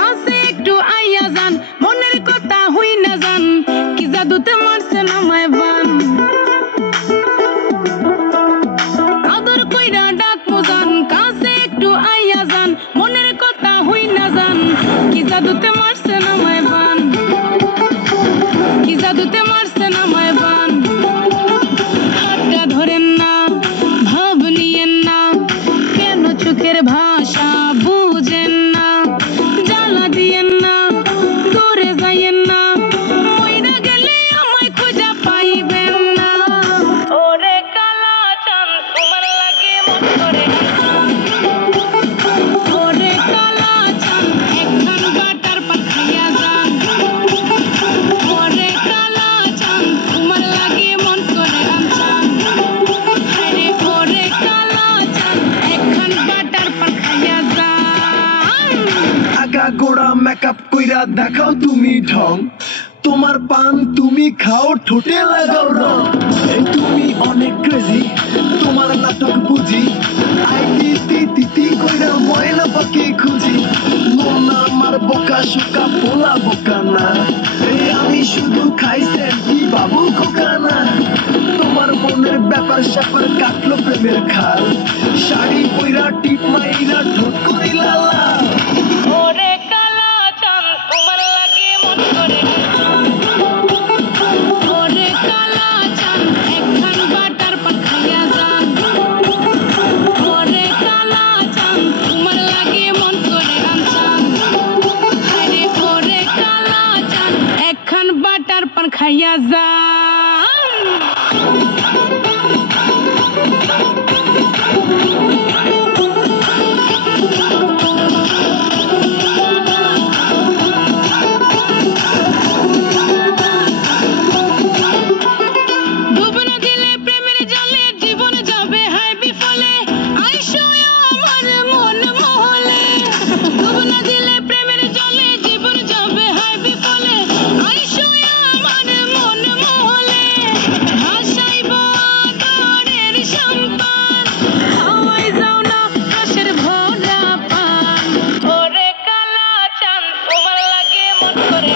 কাছে একটু আইয়া যান মনের কথা হই না যান কি জাদুতে মারছেন আমায় বান আদর কইরা ডাকমু যান কাছে একটু আইয়া যান মনের কথা হই না যান কি জাদুতে মারছেন আমায় বান কি জাদুতে মারছেন আমায় বান হাতটা ধরেন না ভাব নিয়েন না কেন চোখের ভাষা বুঝেন না জ্বালা দিয়েন না দূরে যাইয়েন না মইরা গেলে আমায় খুঁজা পাইবেন না ওরে কালা চাঁদ তোমার লাগে মন করে ওরে কালা চাঁদ একখান বাটার পাখাইয়া যান ওরে কালা চাঁদ তোমার লাগে মন করে আনছান আরে ওরে কালা চাঁদ একখান বাটার পাখাইয়া যান আগা গোড়া মেকআপ কইরা দেখাও তুমি ঢং তোমার পান তুমি খাও ঠোঁটে লাগাও রং এই তুমি অনেক ক্রেজি তোমার নাটক বুঝি আই তিতি কইরা ময়না পাখি খুঁজি মন আমার বোকা শোকা পোলা বোকা না এই আমি শুধু খাইছেন কি বাবু খোকা না তোমার মনের ব্যাপার স্যাপার কাটলো প্রেমের খাল শাড়ি পইরা টিপ মাইরা ঠোঁট করিলা লাল ওরে কালা চাঁদ তোমার লাগে মন করে ওরে কালা চাঁদ একখান বাটার পাখাইয়া যান ওরে কালা চাঁদ তোমার লাগে মন করে আনছান আরে ওরে কালা চাঁদ একখান বাটার পাখাইয়া যান ডুব না দিলে প্রেমের জলে জীবন যাবে হায় বিফলে আইসো আমার মন মহলে ডুব না দিলে প্রেমের জলে জীবন যাবে হায় বিফলে আইসো আমার মন মহলে ভাসাইব আদরের সম্পান হাওয়াই যাও না রসের ভরা পান ওরে কালা চাঁদ তোমার লাগে মন করে